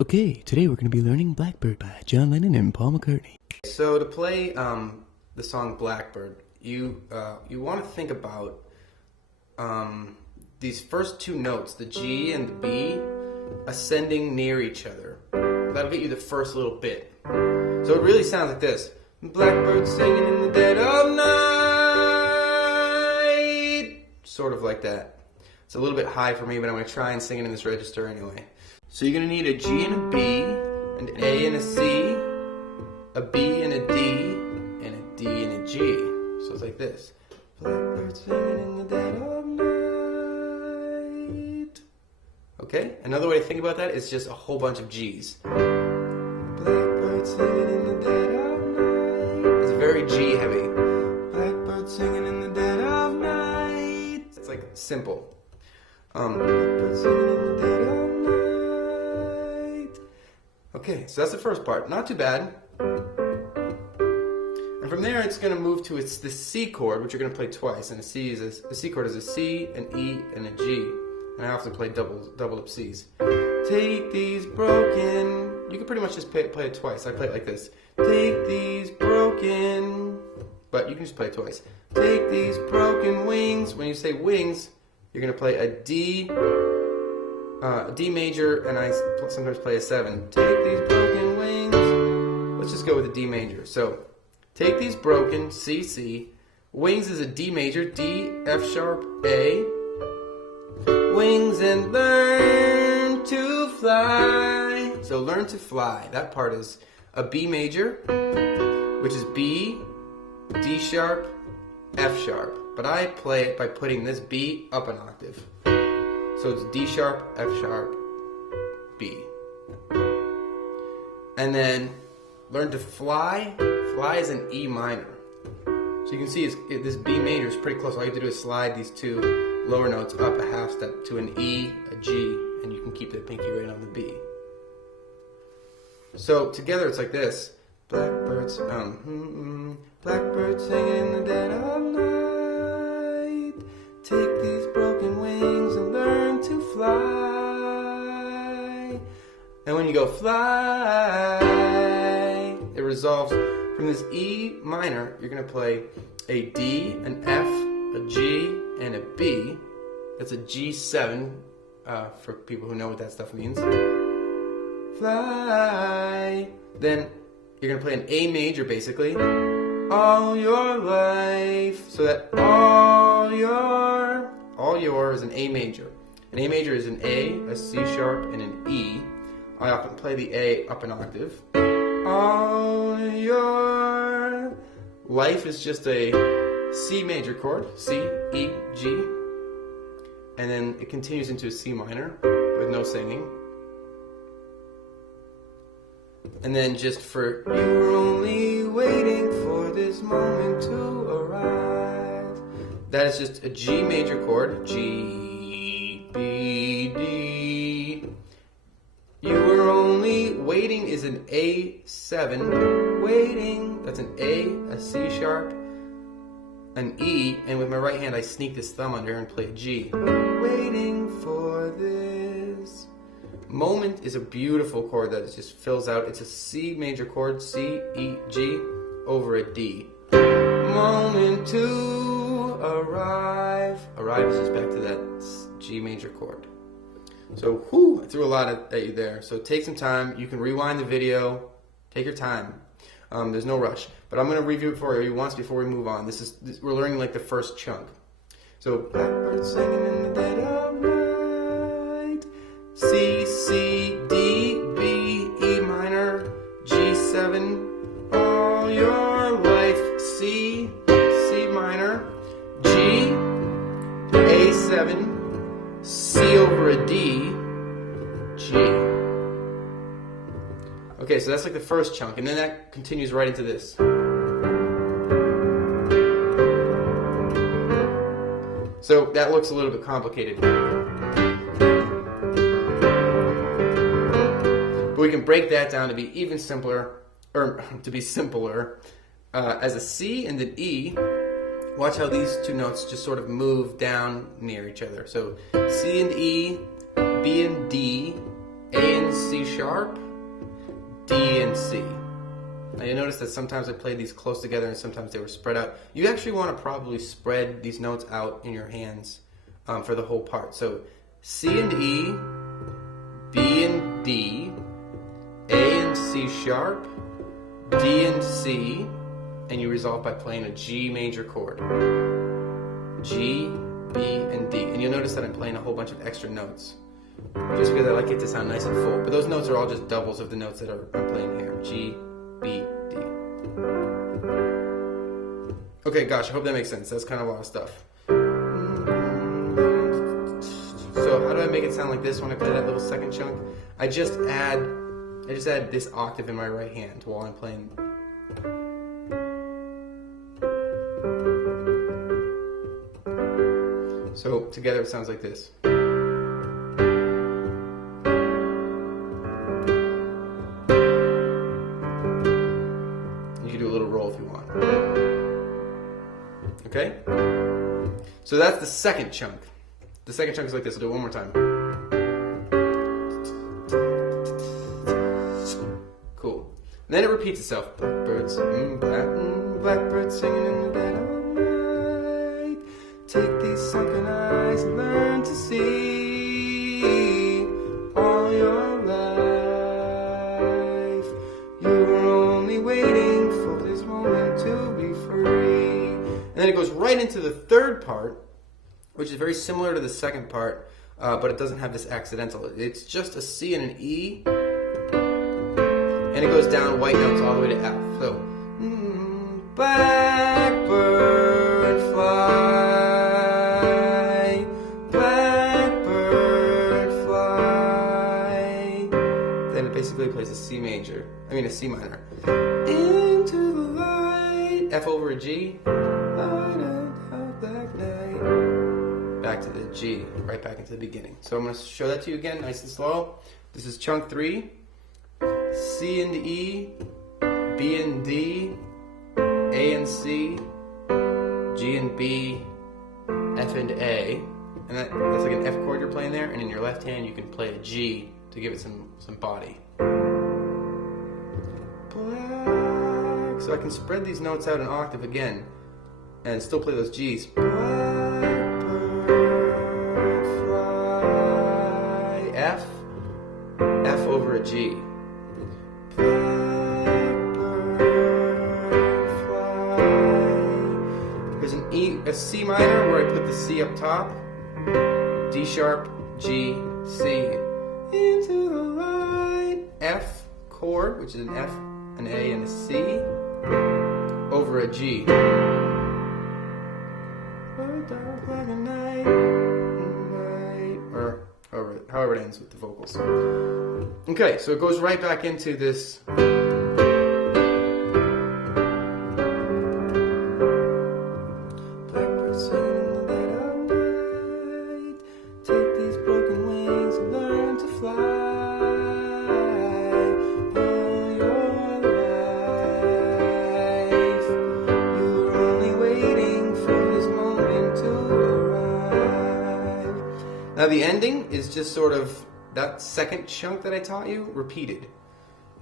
Okay, today we're going to be learning Blackbird by John Lennon and Paul McCartney. So to play the song Blackbird, you want to think about these first two notes, the G and the B, ascending near each other. That'll get you the first little bit. So it really sounds like this. Blackbird singing in the dead of night. Sort of like that. It's a little bit high for me, but I'm going to try and sing it in this register anyway. So you're going to need a G and a B, an A and a C, a B and a D, and a D and a G. So it's like this. Blackbird singing in the dead of night. Okay? Another way to think about that is just a whole bunch of G's. Blackbird singing in the dead of night. It's very G heavy. Blackbird singing in the dead of night. It's like simple. Blackbird singing in the dead of night. Okay, so that's the first part. Not too bad. And from there, it's going to move to the C chord, which you're going to play twice. And the C chord is a C, an E, and a G. And I often play double up C's. Take these broken. You can pretty much just play it twice. I play it like this. Take these broken. But you can just play it twice. Take these broken wings. When you say wings, you're going to play a D major, and I sometimes play a 7. Take these broken wings. Let's just go with a D major. So, take these broken, C, C. Wings is a D major, D, F sharp, A. Wings and learn to fly. So learn to fly. That part is a B major, which is B, D sharp, F sharp. But I play it by putting this B up an octave. So it's D sharp, F sharp, B. And then learn to fly. Fly is an E minor. So you can see this B major is pretty close. All you have to do is slide these two lower notes up a half step to an E, a G, and you can keep the pinky right on the B. So together it's like this. Blackbirds, Blackbird singing in the dead of night. Take these broken wings and learn to fly. And when you go fly, it resolves from this E minor. You're going to play a D, an F, a G, and a B. That's a G7 for people who know what that stuff means. Fly. Then you're going to play an A major basically. All your life. So that all your is an A major. An A major is an A, a C sharp, and an E. I often play the A up an octave. All your life is just a C major chord, C, E, G. And then it continues into a C minor with no singing. And then just for you were only waiting for this moment to arrive. That is just a G major chord, G, B, D. You were only waiting is an A7. Waiting, that's an A, a C sharp, an E, and with my right hand I sneak this thumb under and play a G. Waiting for this. Moment is a beautiful chord that just fills out. It's a C major chord, C, E, G, over a D. Moment to arrive. Arrive is just back to that G major chord. So, I threw a lot at you there. So take some time. You can rewind the video. Take your time. There's no rush. But I'm going to review it for you once before we move on. We're learning like the first chunk. So, Blackbird singing in the dead of night. C, C, D, B, E minor, G7. All your life. C, C minor, G, A7, C over a D, G. Okay, so that's like the first chunk, and then that continues right into this. So that looks a little bit complicated. But we can break that down to be even simpler, or to be simpler, as a C and an E. Watch how these two notes just sort of move down near each other. So C and E, B and D, A and C sharp, D and C. Now you notice that sometimes I played these close together and sometimes they were spread out. You actually want to probably spread these notes out in your hands for the whole part. So C and E, B and D, A and C sharp, D and C, and you resolve by playing a G major chord. G, B, and D. And you'll notice that I'm playing a whole bunch of extra notes, just because I like it to sound nice and full. But those notes are all just doubles of the notes that I'm playing here. G, B, D. Okay, gosh, I hope that makes sense. That's kind of a lot of stuff. So how do I make it sound like this when I play that little second chunk? I just add this octave in my right hand while I'm playing. So together it sounds like this. You can do a little roll if you want. Okay? So that's the second chunk. The second chunk is like this. I'll do it one more time. Cool. And then it repeats itself. Blackbirds, blackbirds singing in the dead of night. Take these sunken eyes and learn to see all your life. You were only waiting for this moment to be free. And then it goes right into the third part, which is very similar to the second part, but it doesn't have this accidental. It's just a C and an E, and it goes down white notes all the way to F. So, blackbird fly, blackbird fly. Then it basically plays a C major, a C minor. Into the light, F over a G, black night. Back to the G, right back into the beginning. So I'm going to show that to you again, nice and slow. This is chunk 3, C and E, B and D, A and C, G and B, F and A. And that's like an F chord you're playing there, and in your left hand you can play a G to give it some body. Black. So I can spread these notes out an octave again and still play those G's. F, F over a G. There's an E, a C minor where I put the C up top, D sharp, G, C. Into the light, F chord, which is an F, an A, and a C, over a G. Or however it ends with the vocals. Okay, so it goes right back into this. Blackbird singing in the dead of night. Take these broken wings and learn to fly. All your life, you were only waiting for this moment to arrive. Now the ending is just sort of that second chunk that I taught you, repeated.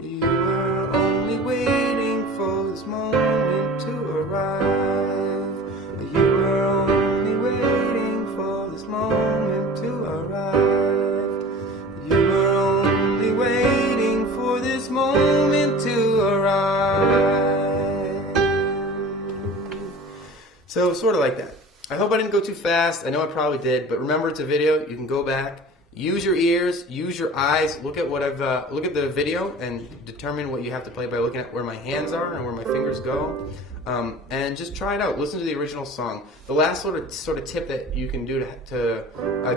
You were only waiting for this moment to arrive. You were only waiting for this moment to arrive. You were only waiting for this moment to arrive. So sort of like that. I hope I didn't go too fast. I know I probably did, but remember it's a video. You can go back. Use your ears, use your eyes. Look at what look at the video and determine what you have to play by looking at where my hands are and where my fingers go, and just try it out. Listen to the original song. The last sort of tip that you can do to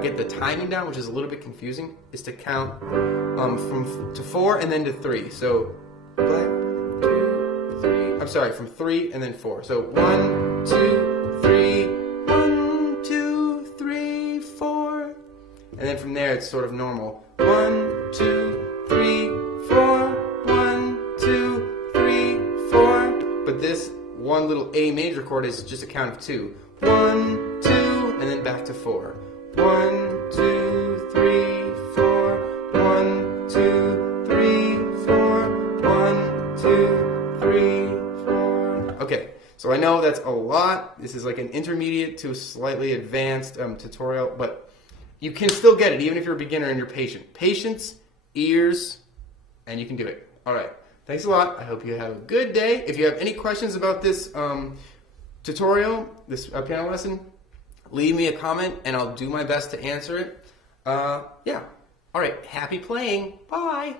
get the timing down, which is a little bit confusing, is to count to 4 and then to 3. So 1, 2, 3. I'm sorry, from 3 and then 4. So 1, 2, 3. 1, 2, 3, 4. And then from there, it's sort of normal. 1, 2, 3, 4. 1, 2, 3, 4. But this one little A major chord is just a count of 2. 1, 2, and then back to 4. 1, 2, 3, 4. 1, that's a lot. This is like an intermediate to slightly advanced tutorial, but you can still get it even if you're a beginner and you're patient. Patience, ears, and you can do it. All right. Thanks a lot. I hope you have a good day. If you have any questions about this tutorial, this piano lesson, leave me a comment and I'll do my best to answer it. Yeah. All right. Happy playing. Bye.